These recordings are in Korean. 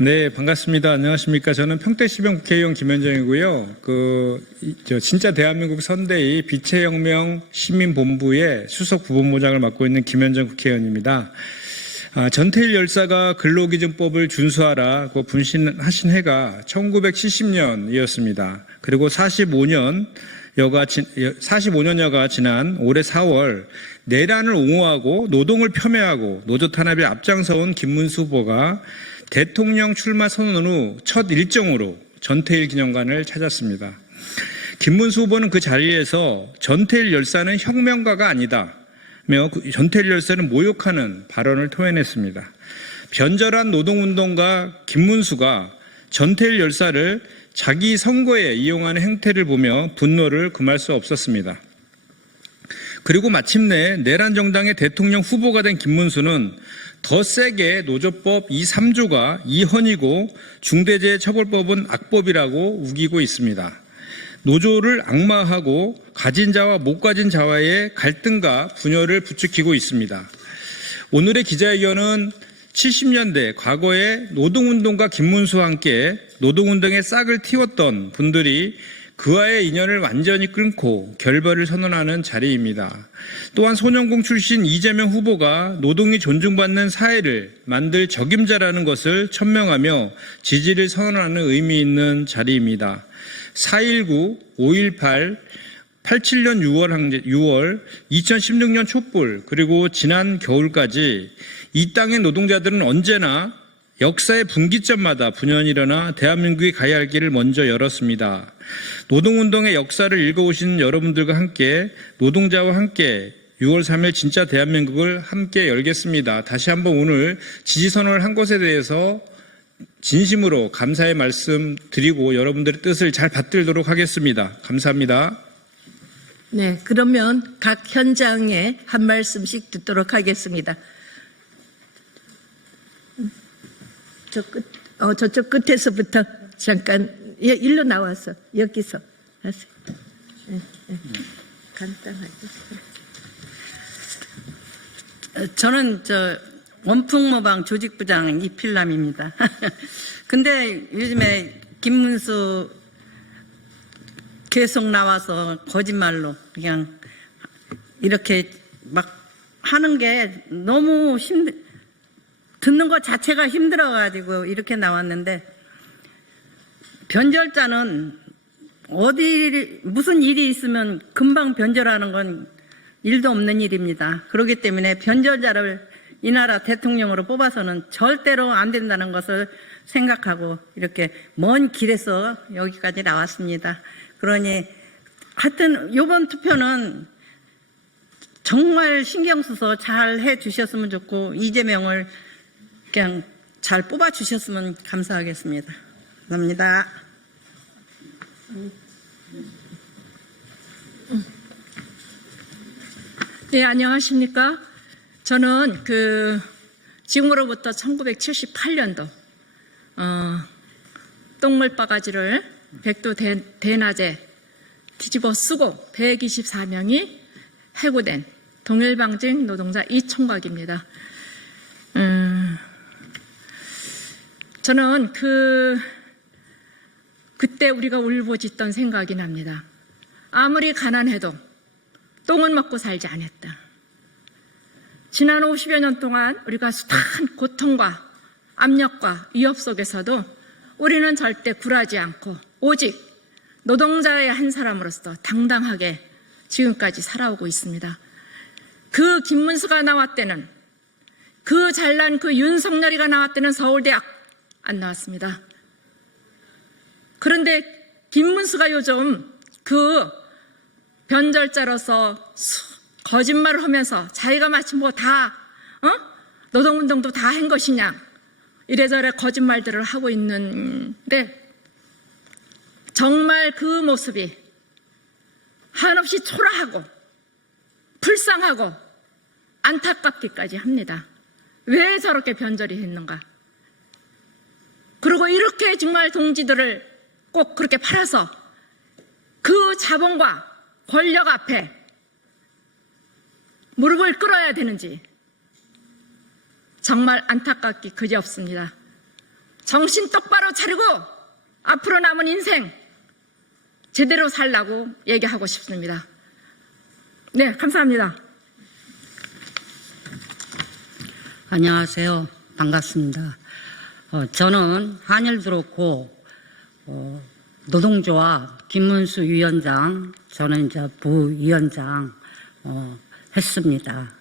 네, 반갑습니다. 안녕하십니까. 저는 평택시병 국회의원 김현정이고요. 진짜 대한민국 선대위 빛의혁명 시민본부의 수석 부본부장을 맡고 있는 김현정 국회의원입니다. 전태일 열사가 근로기준법을 준수하라고 분신하신 해가 1970년이었습니다. 그리고 45년여가 지난 올해 4월 내란을 옹호하고 노동을 폄훼하고 노조 탄압에 앞장서온 김문수 후보가 대통령 출마 선언 후 첫 일정으로 전태일 기념관을 찾았습니다. 김문수 후보는 그 자리에서 전태일 열사는 혁명가가 아니다 며 전태일 열사를 모욕하는 발언을 토해냈습니다. 변절한 노동운동가 김문수가 전태일 열사를 자기 선거에 이용하는 행태를 보며 분노를 금할 수 없었습니다. 그리고 마침내 내란 정당의 대통령 후보가 된 김문수는 더 세게 노조법 2~3조가 이헌이고 중대재해처벌법은 악법이라고 우기고 있습니다. 노조를 악마하고 가진 자와 못 가진 자와의 갈등과 분열을 부추기고 있습니다. 오늘의 기자회견은 70년대 과거에 노동운동가 김문수와 함께 노동운동에 싹을 틔웠던 분들이 그와의 인연을 완전히 끊고 결별을 선언하는 자리입니다. 또한 소년공 출신 이재명 후보가 노동이 존중받는 사회를 만들 적임자라는 것을 천명하며 지지를 선언하는 의미 있는 자리입니다. 4.19, 5.18, 87년 6월, 2016년 촛불, 그리고 지난 겨울까지 이 땅의 노동자들은 언제나 역사의 분기점마다 분연히 일어나 대한민국이 가야 할 길을 먼저 열었습니다. 노동운동의 역사를 읽어오신 여러분들과 함께 노동자와 함께 6월 3일 진짜 대한민국을 함께 열겠습니다. 다시 한번 오늘 지지선언을 한 것에 대해서 진심으로 감사의 말씀 드리고 여러분들의 뜻을 잘 받들도록 하겠습니다. 감사합니다. 네, 그러면 각 현장에 한 말씀씩 듣도록 하겠습니다. 저쪽 끝에서부터 잠깐 일로 나와서 여기서 하세요. 간단하게. 저는 원풍모방 조직부장 이필남입니다. 근데 요즘에 김문수 계속 나와서 거짓말로 그냥 이렇게 막 하는 게 너무 듣는 것 자체가 힘들어가지고 이렇게 나왔는데, 변절자는 무슨 일이 있으면 금방 변절하는 건 일도 없는 일입니다. 그렇기 때문에 변절자를 이 나라 대통령으로 뽑아서는 절대로 안 된다는 것을 생각하고 이렇게 먼 길에서 여기까지 나왔습니다. 그러니 하여튼 이번 투표는 정말 신경 써서 잘 해주셨으면 좋고 이재명을 그냥 잘 뽑아주셨으면 감사하겠습니다. 감사합니다. 네, 안녕하십니까. 저는 지금으로부터 1978년도 똥물바가지를 백도 대낮에 뒤집어 쓰고 124명이 해고된 동일방직 노동자 이총각입니다. 저는 그때 우리가 울부짖던 생각이 납니다. 아무리 가난해도 똥은 먹고 살지 않았다. 지난 50여 년 동안 우리가 숱한 고통과 압력과 위협 속에서도 우리는 절대 굴하지 않고 오직 노동자의 한 사람으로서 당당하게 지금까지 살아오고 있습니다. 그 김문수가 나왔대는, 그 잘난 윤석열이가 나왔대는 서울대학 안 나왔습니다. 그런데 김문수가 요즘 변절자로서 거짓말을 하면서 자기가 마치 노동운동도 다 한 것이냐 이래저래 거짓말들을 하고 있는데, 정말 그 모습이 한없이 초라하고 불쌍하고 안타깝기까지 합니다. 왜 저렇게 변절이 했는가? 그리고 이렇게 정말 동지들을 꼭 그렇게 팔아서 그 자본과 권력 앞에 무릎을 꿇어야 되는지 정말 안타깝기 그지없습니다. 정신 똑바로 차리고 앞으로 남은 인생 제대로 살라고 얘기하고 싶습니다. 네, 감사합니다. 안녕하세요. 반갑습니다. 저는 한일드롭고 노동조합 김문수 위원장, 저는 이제 부위원장 했습니다.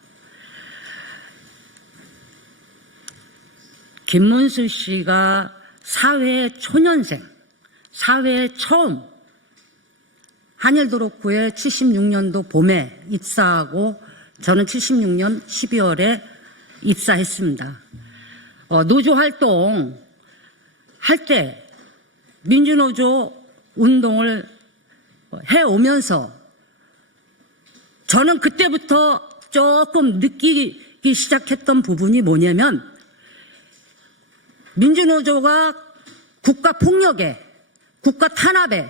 김문수 씨가 사회 초년생, 사회 처음 한일드롭구에 76년도 봄에 입사하고 저는 76년 12월에 입사했습니다. 노조 활동 할 때 민주노조 운동을 해오면서 저는 그때부터 조금 느끼기 시작했던 부분이 뭐냐면 민주노조가 국가 폭력에, 국가 탄압에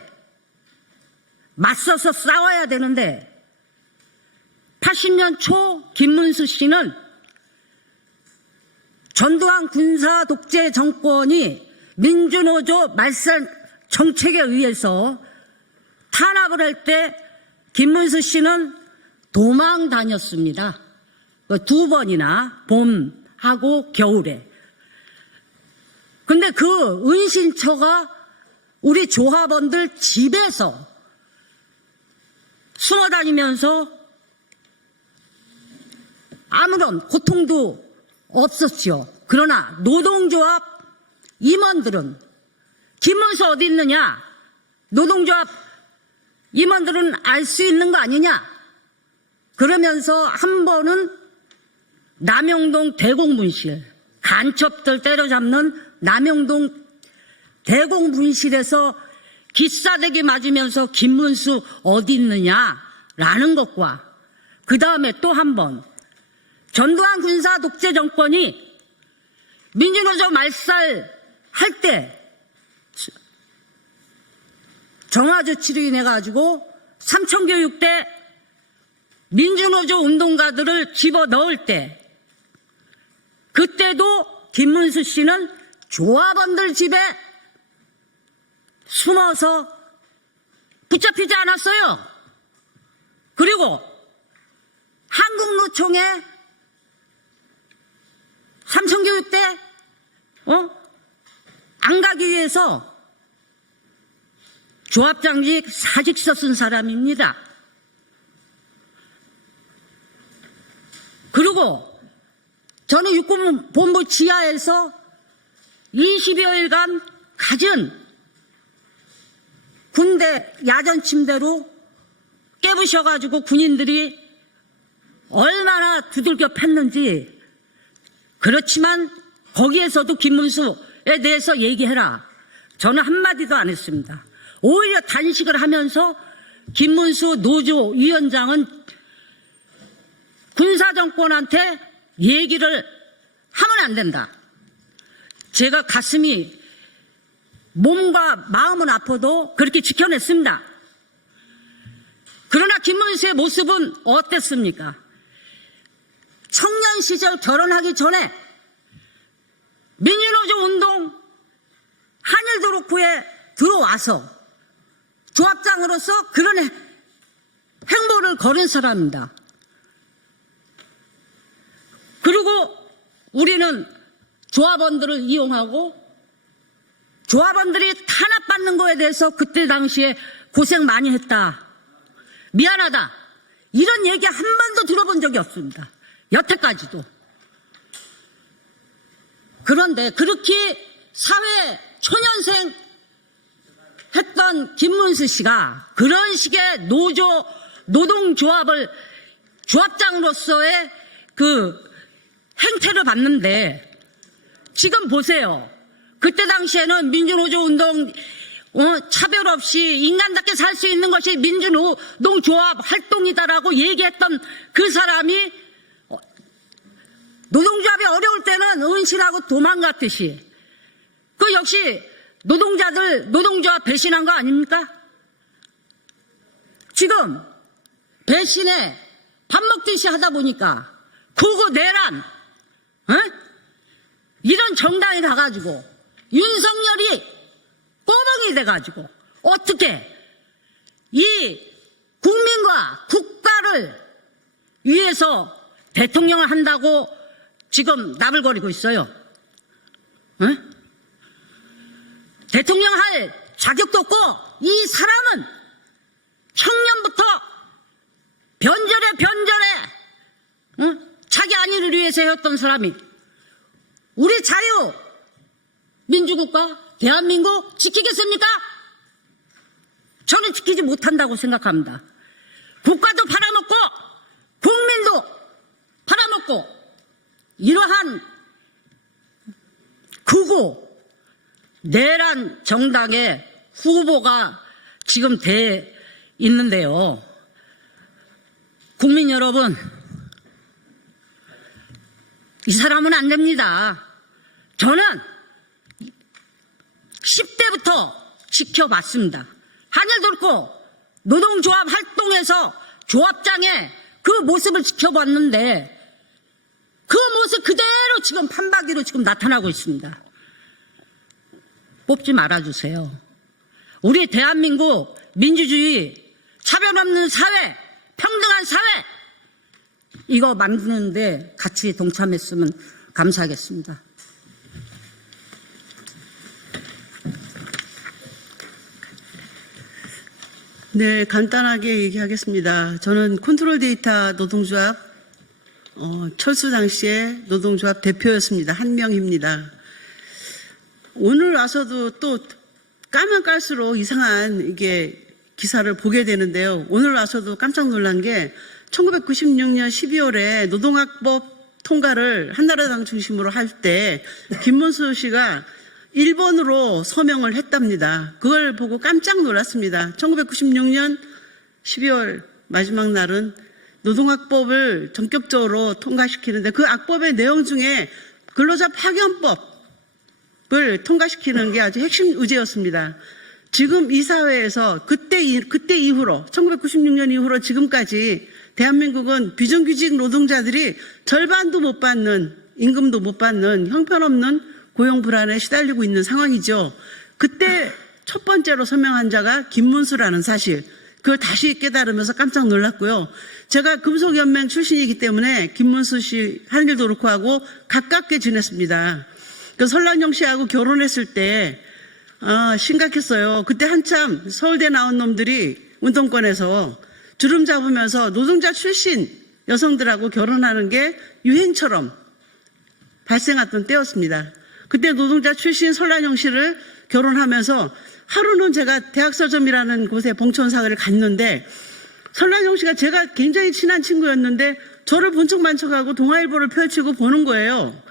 맞서서 싸워야 되는데 80년 초 김문수 씨는 전두환 군사 독재 정권이 민주노조 말살 정책에 의해서 탄압을 할 때 김문수 씨는 도망 다녔습니다. 2번이나 봄하고 겨울에. 근데 그 은신처가 우리 조합원들 집에서 숨어 다니면서 아무런 고통도 없었지요. 그러나 노동조합 임원들은 김문수 어디 있느냐? 노동조합 임원들은 알 수 있는 거 아니냐? 그러면서 한 번은 남영동 대공분실, 간첩들 때려잡는 남영동 대공분실에서 기싸대기 맞으면서 김문수 어디 있느냐라는 것과 그 다음에 또 한 번 전두환 군사 독재 정권이 민주노조 말살 할 때 정화조치로 인해 가지고 삼천교육 때 민주노조 운동가들을 집어넣을 때 그때도 김문수 씨는 조합원들 집에 숨어서 붙잡히지 않았어요. 그리고 한국노총에 삼천교육 때 안 가기 위해서 조합장직 사직서 쓴 사람입니다. 그리고 저는 육군본부 지하에서 20여일간 갖은 군대 야전 침대로 깨부셔가지고 군인들이 얼마나 두들겨 팼는지. 그렇지만 거기에서도 김문수에 대해서 얘기해라. 저는 한마디도 안 했습니다. 오히려 단식을 하면서 김문수 노조 위원장은 군사정권한테 얘기를 하면 안 된다. 제가 가슴이 몸과 마음은 아파도 그렇게 지켜냈습니다. 그러나 김문수의 모습은 어땠습니까? 청년 시절 결혼하기 전에 민주노조 운동 한일드롭구에 들어와서 조합장으로서 그런 행보를 거는 사람입니다. 그리고 우리는 조합원들을 이용하고 조합원들이 탄압받는 거에 대해서 그때 당시에 고생 많이 했다. 미안하다. 이런 얘기 한 번도 들어본 적이 없습니다. 여태까지도. 그런데 그렇게 사회 초년생 했던 김문수 씨가 그런 식의 노동조합을 조합장으로서의 그 행태를 봤는데 지금 보세요. 그때 당시에는 민주노조 운동 차별 없이 인간답게 살 수 있는 것이 민주노동조합 활동이다라고 얘기했던 그 사람이 노동조합이 어려울 때는 은신하고 도망갔듯이 그 역시 노동조합 배신한 거 아닙니까? 지금 배신에 밥 먹듯이 하다 보니까 구구 내란 이런 정당에 가가지고 윤석열이 꼬멍이 돼가지고 어떻게 이 국민과 국가를 위해서 대통령을 한다고 지금 나불거리고 있어요. 응? 대통령 할 자격도 없고 이 사람은 청년부터 변절에 응? 자기 안위를 위해서 해왔던 사람이 우리 자유 민주국가 대한민국 지키겠습니까? 저는 지키지 못한다고 생각합니다. 국가도 팔아먹고 국민도 팔아먹고 이러한 극우 내란 정당의 후보가 지금 돼 있는데요. 국민 여러분, 이 사람은 안 됩니다. 저는 10대부터 지켜봤습니다. 하늘돋고 노동조합 활동에서 조합장의 그 모습을 지켜봤는데 그 모습 그대로 지금 판박이로 지금 나타나고 있습니다. 뽑지 말아주세요. 우리 대한민국 민주주의, 차별 없는 사회, 평등한 사회 이거 만드는데 같이 동참했으면 감사하겠습니다. 네, 간단하게 얘기하겠습니다. 저는 컨트롤 데이터 노동조합 철수 당시에 노동조합 대표였습니다. 한명희입니다. 오늘 와서도 또 까면 깔수록 이상한 이게 기사를 보게 되는데요. 오늘 와서도 깜짝 놀란 게 1996년 12월에 노동학법 통과를 한나라당 중심으로 할 때 김문수 씨가 일본으로 서명을 했답니다. 그걸 보고 깜짝 놀랐습니다. 1996년 12월 마지막 날은 노동학법을 전격적으로 통과시키는데 그 악법의 내용 중에 근로자 파견법을 통과시키는 게 아주 핵심 의제였습니다. 지금 이 사회에서 그때 이후로 1996년 이후로 지금까지 대한민국은 비정규직 노동자들이 절반도 못 받는 임금도 못 받는 형편없는 고용 불안에 시달리고 있는 상황이죠. 그때 첫 번째로 서명한 자가 김문수라는 사실, 그걸 다시 깨달으면서 깜짝 놀랐고요. 제가 금속연맹 출신이기 때문에 김문수 씨 하는 일도 그렇고 하고 가깝게 지냈습니다. 그 설랑용 씨하고 결혼했을 때 심각했어요. 그때 한참 서울대 나온 놈들이 운동권에서 주름 잡으면서 노동자 출신 여성들하고 결혼하는 게 유행처럼 발생했던 때였습니다. 그때 노동자 출신 설랑용 씨를 결혼하면서 하루는 제가 대학서점이라는 곳에 봉천사를 갔는데 설랑용 씨가 제가 굉장히 친한 친구였는데 저를 본척만척하고 동아일보를 펼치고 보는 거예요.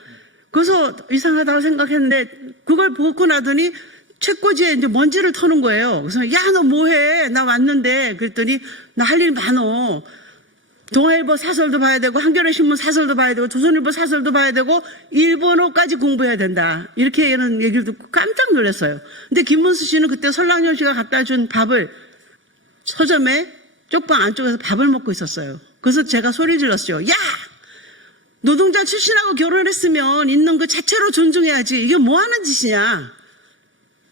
그래서 이상하다고 생각했는데 그걸 보고 나더니 책꽂이에 이제 먼지를 터는 거예요. 그래서 야, 너 뭐해? 나 왔는데. 그랬더니 나 할 일 많어. 동아일보 사설도 봐야 되고 한겨레 신문 사설도 봐야 되고 조선일보 사설도 봐야 되고 일본어까지 공부해야 된다. 이렇게 하는 얘기를 듣고 깜짝 놀랐어요. 근데 김문수 씨는 그때 설랑용 씨가 갖다 준 밥을 서점에 쪽방 안쪽에서 밥을 먹고 있었어요. 그래서 제가 소리 질렀어요. 야! 노동자 출신하고 결혼했으면 있는 그 자체로 존중해야지. 이게 뭐 하는 짓이냐.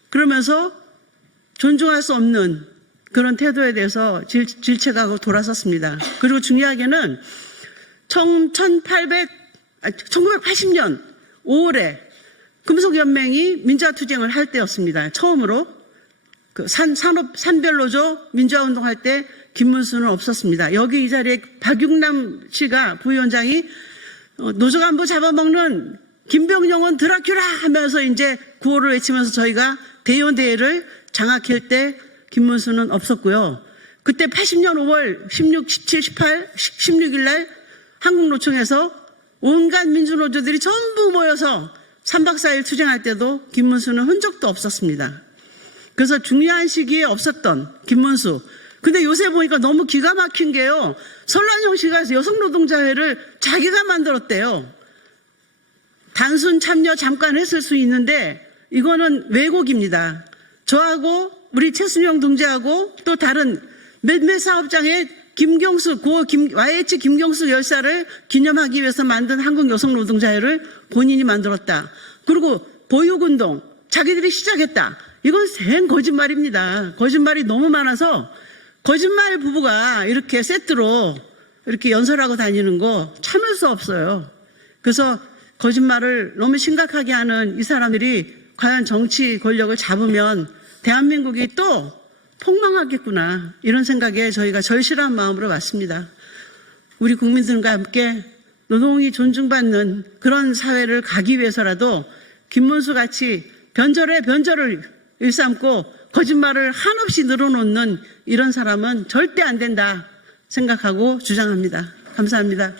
그러면서 존중할 수 없는 그런 태도에 대해서 질책하고 돌아섰습니다. 그리고 중요하게는 1980년 5월에 금속연맹이 민주화투쟁을 할 때였습니다. 처음으로 그 산별노조 민주화운동할 때 김문수는 없었습니다. 여기 이 자리에 박육남 씨가 부위원장이 노조 간부 잡아먹는 김병영은 드라큘라 하면서 이제 구호를 외치면서 저희가 대의원대회를 장악할 때 김문수는 없었고요. 그때 80년 5월 16, 17, 18, 16일 날 한국노총에서 온갖 민주노조들이 전부 모여서 3박 4일 투쟁할 때도 김문수는 흔적도 없었습니다. 그래서 중요한 시기에 없었던 김문수. 근데 요새 보니까 너무 기가 막힌 게요. 설랑용 씨가 여성노동자회를 자기가 만들었대요. 단순 참여 잠깐 했을 수 있는데 이거는 왜곡입니다. 저하고 우리 최순영 동지하고 또 다른 몇몇 사업장의 김경수, YH 김경수 열사를 기념하기 위해서 만든 한국여성노동자회를 본인이 만들었다. 그리고 보육운동, 자기들이 시작했다. 이건 생 거짓말입니다. 거짓말이 너무 많아서 거짓말 부부가 이렇게 세트로 이렇게 연설하고 다니는 거 참을 수 없어요. 그래서 거짓말을 너무 심각하게 하는 이 사람들이 과연 정치 권력을 잡으면 대한민국이 또 폭망하겠구나, 이런 생각에 저희가 절실한 마음으로 왔습니다. 우리 국민들과 함께 노동이 존중받는 그런 사회를 가기 위해서라도 김문수 같이 변절에 변절을 일삼고 거짓말을 한없이 늘어놓는 이런 사람은 절대 안 된다 생각하고 주장합니다. 감사합니다.